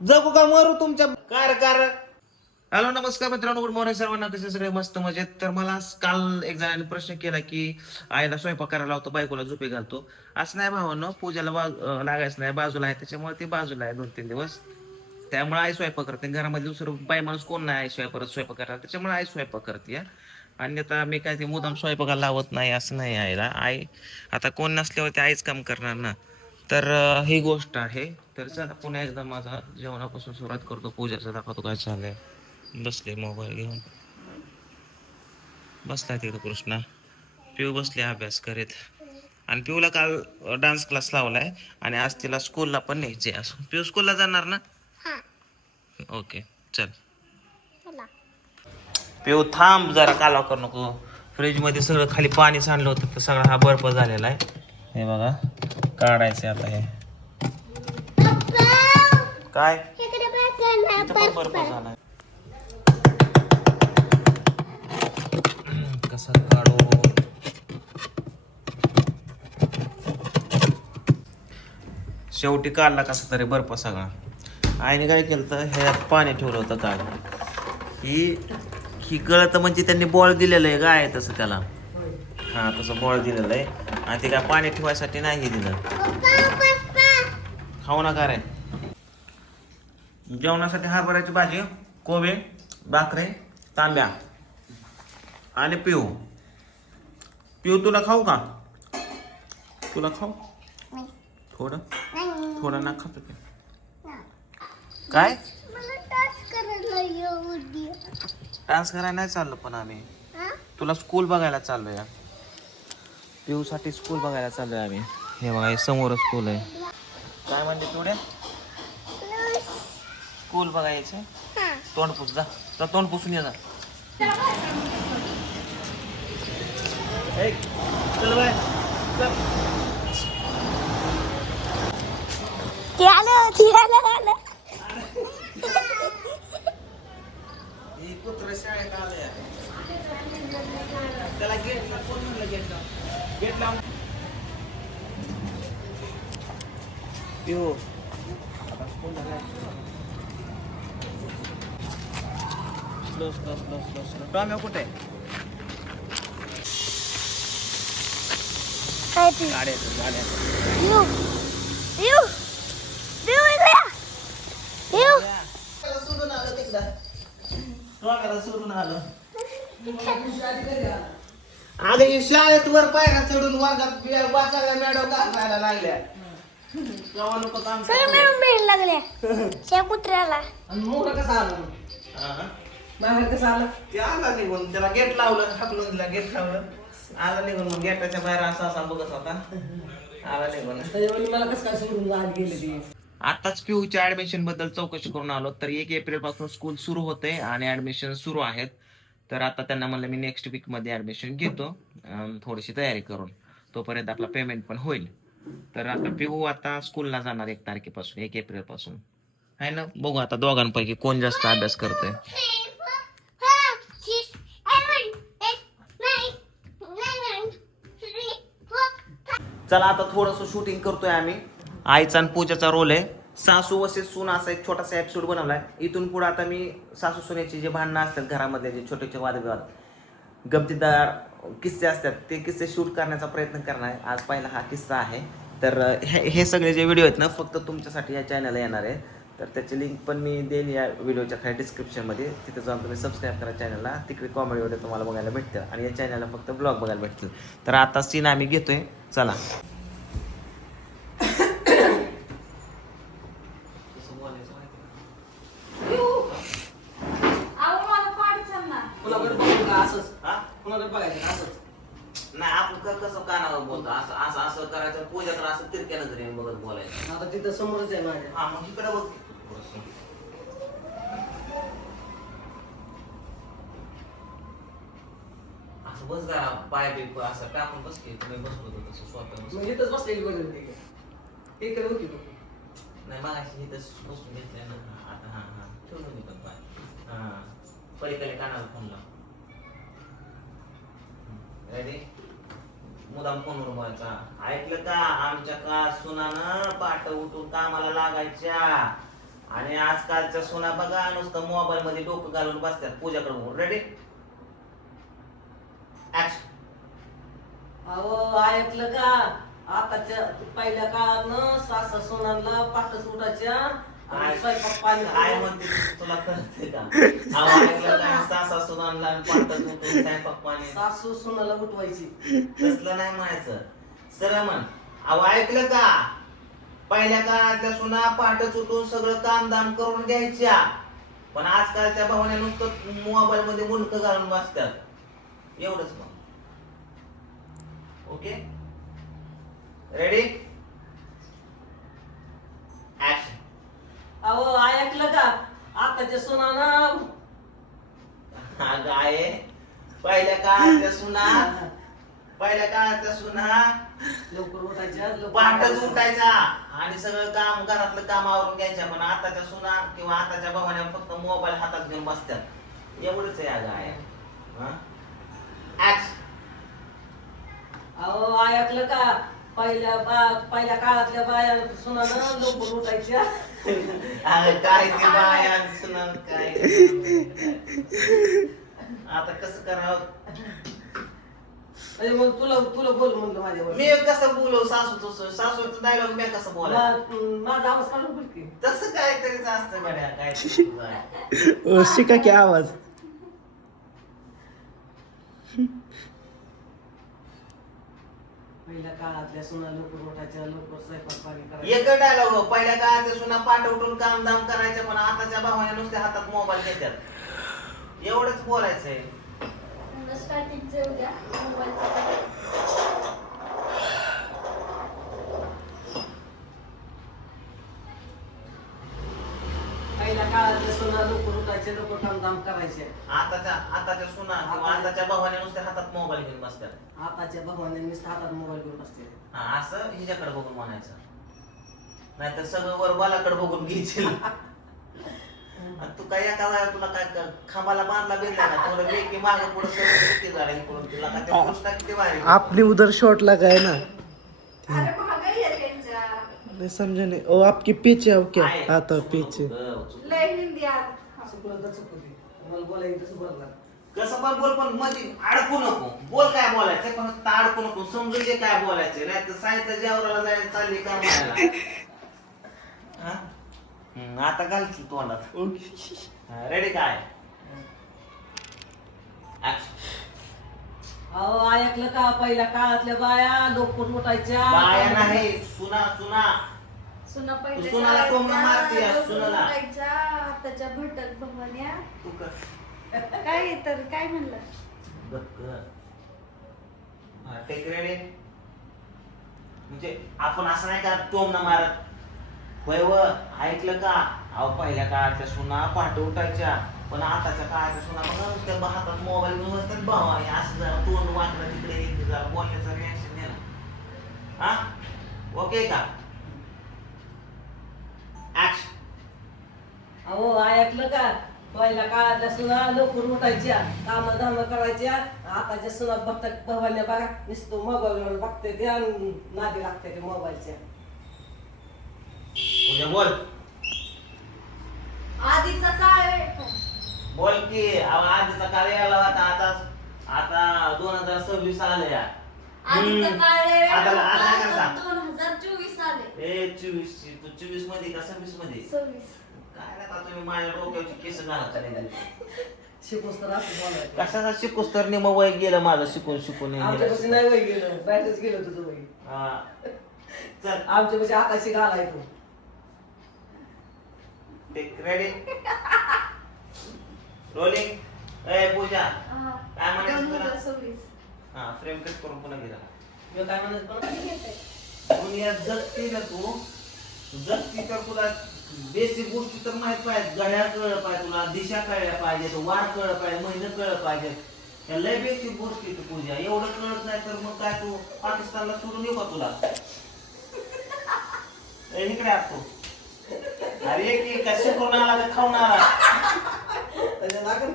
जगू का मरू तुमच्या कार कार. हॅलो नमस्कार मित्रांनो, गुड मॉर्निंग सर्वांना. कसे सगळे मस्त मजेत. तर मला काल एक जणांनी प्रश्न केला की आईला स्वयंपाक करायला लावतो, बायकोला झोपी घालतो. असं नाही भावांनो, पूजाला लागायचं नाही, बाजूला आहे त्याच्यामुळे ती बाजूला आहे 2-3 दिवस. त्यामुळे आई स्वयंपाक करते घरामध्ये. दुसरं बाई माणूस कोण नाही आई शिवाय परत स्वयंपाक करायला, त्याच्यामुळे आई स्वयंपाक करते. आणि आता मी काय ते मुदाम स्वयंपाकाला लावत नाही असं नाही. आईला आई आता कोण नसल्यावर आईच काम करणार ना. तर ही गोष्ट आहे. तर चला पुन्हा एकदा माझा जेवणापासून सुरुवात करतो. पूजाचा दाखवतो काय चाललंय. बसले मोबाईल घेऊन, बसलाय तिथं कृष्णा. पिऊ बसले अभ्यास करीत. आणि पिऊला काल डान्स क्लास लावलाय आणि आज तिला स्कूलला पण न्यायचे. पिऊ स्कूलला जाणार ना? ओके चल. पिऊ थांब जरा, कालवा करू नको. फ्रीज मध्ये सगळं खाली पाणी सांडलं होतं, तर सगळा हा बर्फ झालेला आहे. हे बघा, काढायचे आता हे. काय इथं पण बर्फ झालाय. कसा काढू? शेवटी काढला कसा तरी बर्फ सगळा. आईने काय केलं तर ह्यात पाणी ठेवलं होतं काल. ही ही गळत म्हणजे त्यांनी बॉल दिलेलं आहे काय तसं त्याला. हा तसं बॉल दिलेलं आहे आणि ते काय पाणी ठेवायसाठी नाही दिलं. खाऊ नका रे. जेवणासाठी हरभऱ्याची भाजी, कोबी, भाकरी, तांब्या आणि पिऊ. पिऊ तुला खाऊ का? तुला खाऊ थोडं थोडं ना खातो की काय? डान्स करायला नाही चाललो पण आम्ही तुला स्कूल बघायला चाललोय. पिऊ साठी स्कूल बघायला चाललोय आम्ही. हे बघा हे समोर स्कूल आहे. काय म्हणते थोड्या स्कूल बघायचं. तोंड पुस जा, तोंड पुसून ये जा. चल बाय चल. ही कुत्र शाळेत आलंय. त्याला गेट ला कोण म्हणलं? गेट लावून पिऊ आता स्कूल झालाय. Slow slow slow slow slow. टॉम्या कुठे आहे? सोडून आलो. अगं शाळेत वर पायऱ्या चढून वाचायला मॅडम घालायला लागल्या. कुत्र्याला मोठा कसा आला बाहेर, कसा आला ते आला निघून. त्याला गेट लावलं, हाकलून दिला, गेट लावलं, आला निघून. मग गेटाच्या बाहेर असा असा बघत होता, आला निघून. मला कसं काय सोडून आज गेले ते. आताच पिऊच्या ऍडमिशन बद्दल चौकशी करून आलो. तर 1 एप्रिल पासून स्कूल सुरू होते आणि ऍडमिशन सुरू आहेत. तर आता त्यांना म्हणलं मी नेक्स्ट वीक मध्ये ऍडमिशन घेतो, थोडीशी तयारी करून. तोपर्यंत आपला पेमेंट पण होईल. तर आता पिऊ आता स्कूलला जाणार 1 तारखेपासून, 1 एप्रिल पासून आहे ना. बघू आता दोघांपैकी कोण जास्त अभ्यास करतोय. चला आता थोडंसं शूटिंग करतोय आम्ही. आईचा आणि पूजाचा रोल आहे. सासू वर्सेस सून असा एक छोटासा एपिसोड बनवलाय. इथून पुढे आता मी सासू सुनेचे जे भांडणं असतात घरामधले, जे छोटे छोटे वादविवाद, गमतीदार किस्से असतात, ते किस्से शूट करण्याचा प्रयत्न करणार आहे. आज पहिला हा किस्सा आहे. तर हे सगळे जे व्हिडिओ आहेत ना, फक्त तुमच्यासाठी या चॅनलला येणार आहे. तर त्याची लिंक पण मी देईन या व्हिडिओच्या खाली डिस्क्रिप्शनमध्ये. तिथे जाऊन तुम्ही सबस्क्राईब करा चॅनलला. तिकडे कॉमेडी व्हिडिओ तुम्हाला बघायला भेटतील आणि या चॅनलला फक्त ब्लॉग बघायला भेटतील. तर आता सीन आम्ही घेतोय, चला. नाही आपण कसं कानावर बोलतो, असं असं असं करायचं. पूजा तर असं तिरक्या नजरेने बघत बोलायचं. आता तिथं समोरच आहे माझ्या. हा मग इकडे बघ. असं बस जरा, पाय बी असं टाकून बस की. तुम्ही बसलो होतो तसं स्वतः बस. मग इथंच बसलेली बघितलं ते. इकडे होती तू. नाही मग अशी इथं बसून घेतलंय ना. आता हा हा ठेवून मी पण पाय. हा पलीकडे कानाला फोन लाव. रेडी? मुदाम फोनवर बोलायचा. ऐकलं का? आमच्या का सुनानं पाठ उठून कामाला लागायच्या. आणि आजकालच्या सुना बघा नुसतं मोबाईल मध्ये डोकं घालून बसतात पूजाकडे बघून. Ready action. अहो ऐकलं का? आताच्या पहिल्या काळात सासा सोनांना पाठच उठायच्या आणि स्वयंपाक पाणी काय म्हणते तुला कळते का? अहो, ऐकलं काय? सासा सुनांना पाठच उठून स्वयंपाक पाणी. सासू सोनाला उठवायची. तसलं नाही म्हणायचं, सरळ म्हण. अहो ऐकलं का? पहिल्या काळातल्या सुना पहाटच उठून सगळं काम दाम करून घ्यायच्या, पण आजकालच्या भावने नुसतं मोबाईल मध्ये मुंडकं घालून बसतात. एवढंच मग. Okay ready action. अहो ऐकलं का? आताच्या सोनानं अगं आहे पहिल्या काळातल्या सुना लवकर उठायच्या, पहाटच उठायचा आणि सगळं काम घरातलं काम आवरून घ्यायच्या, पण आताच्या सुना किंवा आताच्या भावाने फक्त मोबाईल हातात घेऊन बसतात. एवढंच आहे अगं आहे. ऍक्शन. अहो ऐकलं का? पहिल्या काळातल्या बाया सुनानं लवकर उठायच्या. अगं काय ते बाया सुना काय. आता कसं करावं? म्हणजे मग तुला बोल म्हणलं माझ्यावर. मी कसं बोलू? सासूचं डायलॉग मी कसं बोला? माझा आवाज काढून बोल की. तसं काहीतरीच असतं गड्या काय. ओ शिका की आवाज. पहिल्या काळातल्या सुना लवकर उठायच्या, लवकर स्वयंपाक पाणी करायच्या. एक डायलॉग. पहिल्या काळातल्या सुना पाठ उठून काम दाम करायच्या, पण आताच्या भावाने नुसते हातात मोबाईल घेतात. एवढंच बोलायचंय. स्टार्टिंगचे उद्या मोबाईलचा पहिल्या काळातल्या सुना लवकर उठायच्या, लवकर कामधाम करायच्या. आताच्या सुना किंवा आताच्या भावाने नुसते हातात मोबाईल घेऊन बसतात. आताच्या भगवान नुसतं हातात मोबाईल घेऊन बसते. हा असं हिच्याकडे बघून म्हणायचं, नाहीतर सगळं वर बालाकडे बघून घ्यायची. तू काय एका वेळा तुला काय खांबाला बांधला बिनला ना, तुला वेगळी मागे पुढे किती झालं इकडून तुला का त्या गोष्टी किती भारी. आपली उधर शॉट लगाए ना. अरे महागाई आहे त्यांच्या नहीं समझे नहीं. ओ आपकी पीछे हो क्या? आहे. हाँ तो पीछे. लय हिंदी आज चुकलं तर चुकते. मला बोलायचं तसं बोलणार. कसं पण बोल, पण मध्ये अडकू नको. बोल काय बोलायचं पण फक्त अडकू नको. समजून घे काय बोलायचं, नाही तर साहित्य जेवराला जायला चालली का म्हणायला. आता घालची तोंडात. रेडी काय Action. अहो ऐकलं का? पहिल्या काळातल्या बाया लवकर उठायच्या. बाया नाही सुना. सुना पहिले सुनाला टोमणं मारते या, सुनाला. आताच्या भटक भवान्या तू कर. काय तर काय म्हणलं टेक रेडी. म्हणजे आपण असं नाही का टोमणं मारत. होय व ऐकलं का? अहो पहिल्या काळातल्या सुना पहाटे उठायच्या, पण आताच्या काळातल्या सुना बघा नुसत्या हातात मोबाईल घेऊन असतात. भावाने असं जरा तोंड वाकडं तिकडे जरा बोलण्याचं रिॲक्शन दे ना. हा ओके का? ऍक्शन. अहो ऐकलं का? पहिल्या काळातल्या सुना लवकर उठायच्या, काम धाम करायच्या. आताच्या सुना भटक भवान्या बघा नुसतं मोबाईलवर बघते त्या नादी लागते त्या मोबाईलच्या. तुझ्या बोल आधीचा काळ बोल की. आधीचा काळ यायला होता, आता 2026 आलं या. आधीचा काळ लय वेगळा आता होता, काय करता? आता 2024 आले. ए 24 तू 24 मध्ये का 26 मध्ये? 26 काय आता तुम्ही माझ्या डोक्यावरची केस घालता नाही. शिकूस तर असं बोलायचं. कशाचा शिकूस तर निम वय गेलं माझं शिकून आमच्यापाशी नाही वय गेलं, बाहेरच गेलं तुझं वय. चल आमच्यापाशी आकाशी घालाय तू. Take ready rolling. ए पूजा काय म्हणायचं तुला? 2026 हा फ्रेम कट करून पुन्हा गेला. मी काय म्हणत बघ. दुनिया जगती ना तू जगती तर तुला बेसिक गोष्टी तर माहित पाहिजे. घड्याळ कळलं पाहिजे तुला, दिशा कळल्या पाहिजे, वार कळलं पाहिजे, महिने कळलं पाहिजे. या लय बेसिक गोष्टी तू पूजा. एवढं कळत नाही तर मग काय तू पाकिस्तानला सोडून येऊ का तुला? इकडे असतो. अरे की कसे करून आला का खाऊन आला? त्याच्या लागून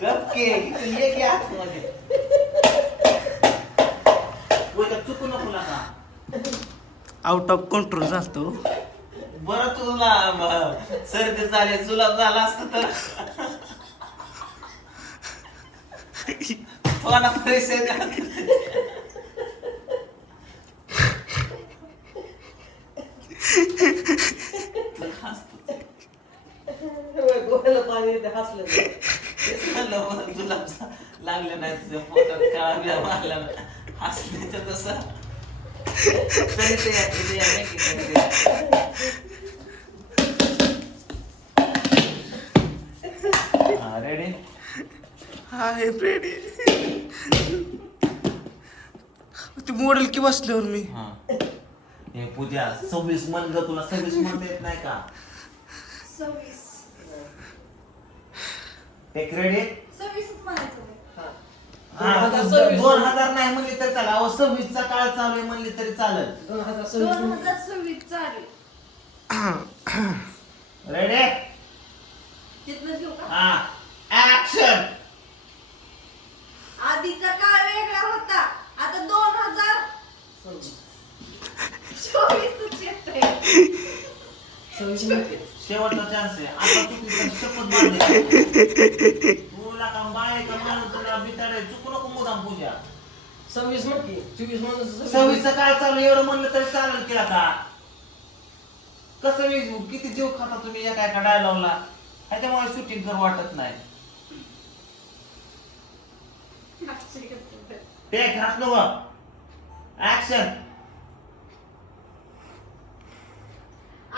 गप के ये की आतमध्ये. चुकू नको का? आउट ऑफ कंट्रोल झालतो. बरं तुला सर्दी झाली जुलाब झाला असत तर तुला पैसे द्या. गोव्याला पाणी येते हसलं जुलाब लागले नाही तुझ्या पोटात काळ्या मारल्या हसले तर तसं तरी ते रेडी हाय रेडी ते मॉडेल की बसल्यावर मी हा हे पूजा 26 मन ग तुला 26 म्हणता येत नाही का 26 एक रेडी 26 म्हणायचं होय. हा 2000 नाही म्हणली तरी चालेल अहो 26 चा काळ चालू आहे म्हणली तरी चालेल 2026 चालेल. रेडी तिथनं घेऊ का? हा ऍक्शन आधीचा काळ वेगळा होता आता 2024 येतोय. शेवटचा चान्स आहे आता चुकीचा शपथ मारली तुला का बाय का माणूस तुला बिताडे चुकू नको मुदाम पूजा 26 म्हटली 24 म्हणून 26 चा काळ चालू आहे, एवढं म्हणलं तरी चालेल की आता कसं मी किती जीव खाता तुम्ही एका एका डायलॉगला ह्याच्यामुळे शूटिंग कर वाटत नाही टेक हसलो ऍक्शन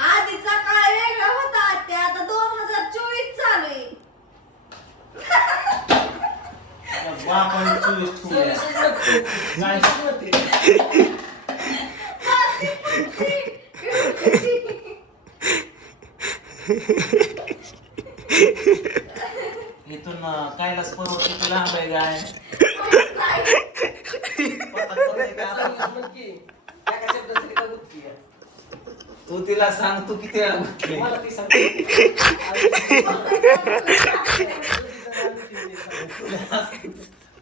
आधीचा काळ वेगळा होता ते आता 2024 चालू आहे. बापाने 24 ठेवल्या. इथून कैलास पर्वत किती लांब आहे काय एका शब्दाची का गुत्ती आहे? तू तिला सांग तू किती वेळा म्हटली मला ती सांगते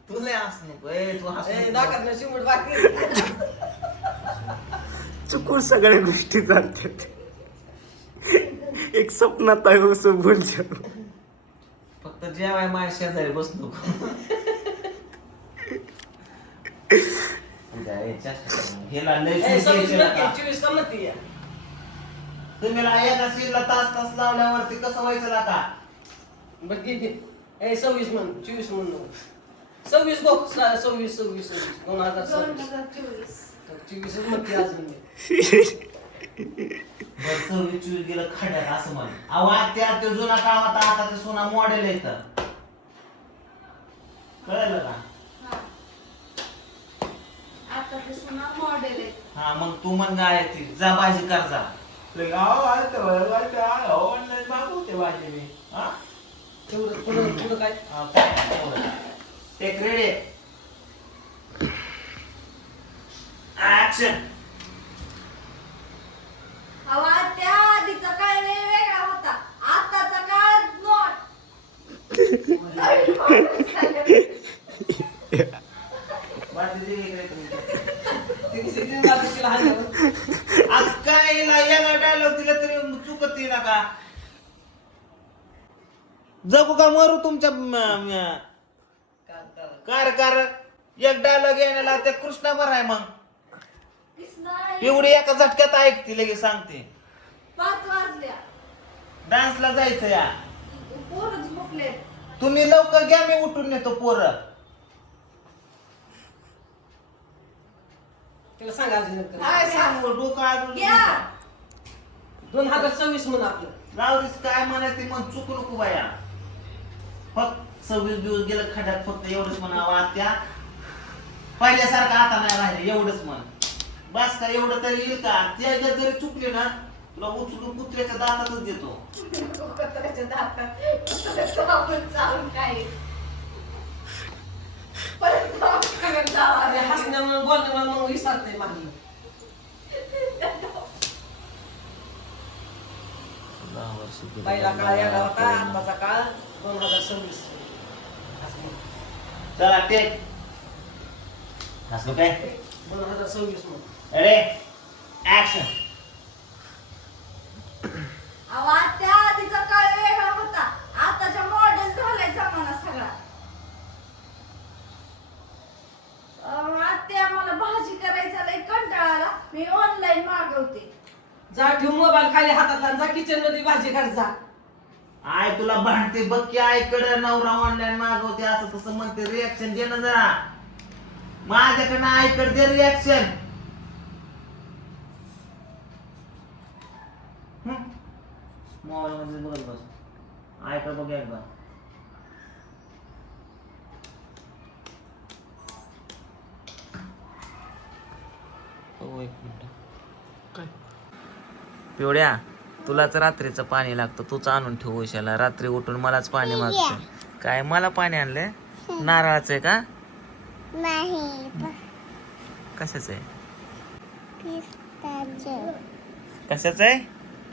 तुला हस नको तू हस नाकात शिमट बाकी चुकून सगळ्या गोष्टी चालतात एक स्वप्नात आहे असं बोलच्या फक्त जेवाय माझ्या शेजारी बस नको हेला लय का 24 का म्हणते तुम्ही एका सीनला तास तास लावल्यावरती कसं व्हायचं का बरं किती 26 म्हण 24 म्हण 26 गो 26 2024 24 म्हणते अजून मी बरं 26 गेलं खड्यात असं म्हण आवाज त्या तो जुना काळ होता आता ते सोना मॉडेल येतं कळलं का आता ते सुना मॉडेल आहे. हा मग तू म्हण गाय ती जा भाजी कर जा ऑनलाईन मागवते भाजी मी हा तेवढं पुढं काय टेक रेडी ऍक्शन अहो, त्या आधीचा काळ वेगळा होता आताचा काळ नवीन model झालं. डायलॉग दिला तरी चुकत ना का जगू का मरू तुमच्या कार कार एक डायलॉग येण्याला त्या कृष्णा बरं आहे मग कृष्णा, एवढी एका झटक्यात ऐकते लगे सांगते 5 वाजल्या डान्सला जायचं या पोरच झोपले. तुम्ही लवकर घ्या मी उठून नेतो पोरं तिला सांगा अजून एक काय सांगू डोकं घ्या. 2026 म्हण आपलं लावलीस काय म्हणायचे मग चुकू नको बाया फक्त 26 दिवस गेलं खड्यात फक्त एवढंच म्हणावं आत्या पहिल्यासारखं आता नाही राहिलं एवढंच म्हण बस का एवढं तरी येईल का त्या जरी चुकले ना तुला उचलून कुत्र्याच्या दातातच देतो कुत्र्याच्या दातात कुत्र्याचं आपण चावून काय परत दवाखान्यात जावं अरे लागेल. हसण्यामुळे बोलण्यामुळे मग विसरते मागणी पहिला काळ वेगळा होता आताचा काळ 2026 चला टेक हसलो काय 2026 म्हणून अरे ऍक्शन अहो आत्या आधीचा काळ वेगळा होता, आताच्या मॉडेल झालाय जमाना सगळा. आत्या मला भाजी करायचा लय कंटाळा आला, मी ऑनलाईन मागवते. जा ठेव मोबाईल खाली हातात आणि जा किचन मध्ये भाजी कर जा. आय तुला भांडते बघ की आईकडे नवरा ऑनलाईन मागवते असं तसं म्हणते. रिॲक्शन दे ना जरा. माझ्याकडनं आईकडे दे रिॲक्शन. मोबाईल मध्ये बघत बस. आईकडे बघ एकदा. एक मिनिट. पिवड्या तुलाच रात्रीचं पाणी लागतं, तूच आणून ठेव उशाला. रात्री उठून मलाच पाणी मागतो. काय मला पाणी आणलंय? नारळाचं आहे का? नाही, कशाचं आहे? पिस्ताचं. कशाचं आहे?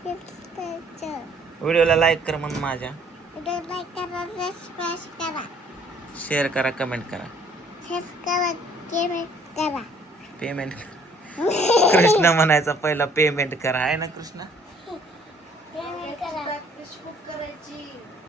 पिस्ताचं. व्हिडिओला लाईक कर म्हणून माझ्या. व्हिडिओ लाईक करा, सबस्क्राईब करा, शेअर करा, कमेंट करा, सबस्क्राईब कमेंट करा. पेमेंट. कृष्ण म्हणायचा पहिला पेमेंट करा आहे ना कृष्णा. पेमेंट करा. फेसबुक करायची.